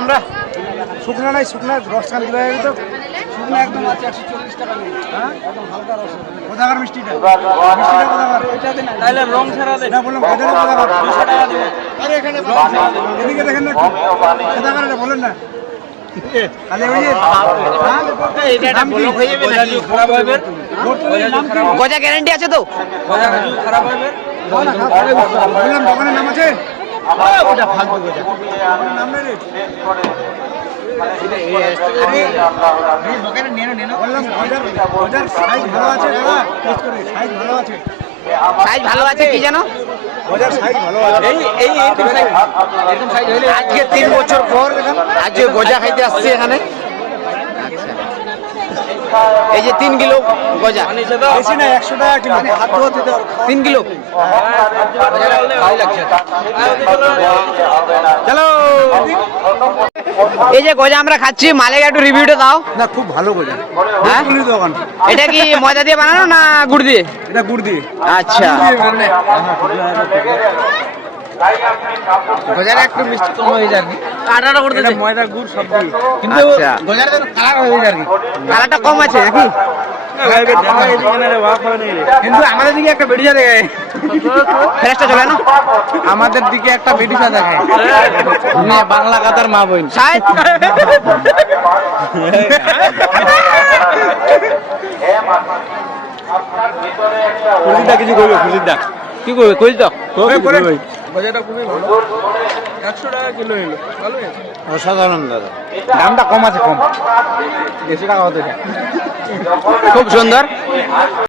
আমরা শুকনা নাই, শুকনা রস খান দিলে তো শুকনা একদম আছে 140 টাকা নেই। হ্যাঁ একদম হালকা রস। কোথাকার মিষ্টিটা? মিষ্টিটা কোথাকার? এটা দেন। তাহলে রং ছাড়া দে। না বললাম কোথাকার কোথাকার? 200 টাকা দিব। আরে এখানে এদিকে দেখেন না একটু। কোথাকার এটা বলেন না। তাহলে ওই যে এটা ব্লক হয়ে যাবে নাকি? খারাপ হবে। গজা গ্যারান্টি আছে তো? গজা খারাপ হবে। বললাম দোকানের নাম আছে? ওটা ফালতু গজা। নাম নেই রে। বললাম গজার সাইজ ভালো আছে দাদা, টেস্ট করে সাইজ ভালো আছে। সাইজ ভালো আছে কি জানো? গজার সাইজ ভালো আছে। এই এরকম সাইজ হইলে আজকে 3 বছর পর আজকে গজা খাইতে আসছি এখানে। এই যে 3 কিলো গজা, আনিছে তো বেশি না 100 টাকা কিলো। হাত ধোয়া দিতে হবে। 3 কিলো। ভালো লাগছে। চলো, এই যে গজা আমরা খাচ্ছি, মালিক একটু রিভিউটা দাও। না খুব ভালো গজা। হ্যাঁ? গুড় দোকান। এটা কি ময়দা দিয়ে বানানো না গুড় দিয়ে? এটা গুড় দিয়ে। আচ্ছা, গজার একটু মিষ্টি কম হয়ে যায় আর কি। আটাটা করতে এটা ময়দা গুড় সব দিয়ে। কিন্তু আচ্ছা, গজার কালার হয়ে যায় আর কি। কালারটা কম আছে নাকি? কিন্তু আমাদের দিকে একটা বেডিসা দেখায়। ফ্রেশটা চলে না? আমাদের দিকে একটা বেডিসা দেখায়। বাংলা কাতার মা বোন। সাইজ খুশিদা কিছু কইবে, খুশিদা কি কইবে? কইল তো গজাটা খুবই ভালো। 100 টাকা কিলো নিল। ভালো অসাধারণ দাদা। দামটা কম আছে, কম। 150 টাকা হতে। খুব সুন্দর।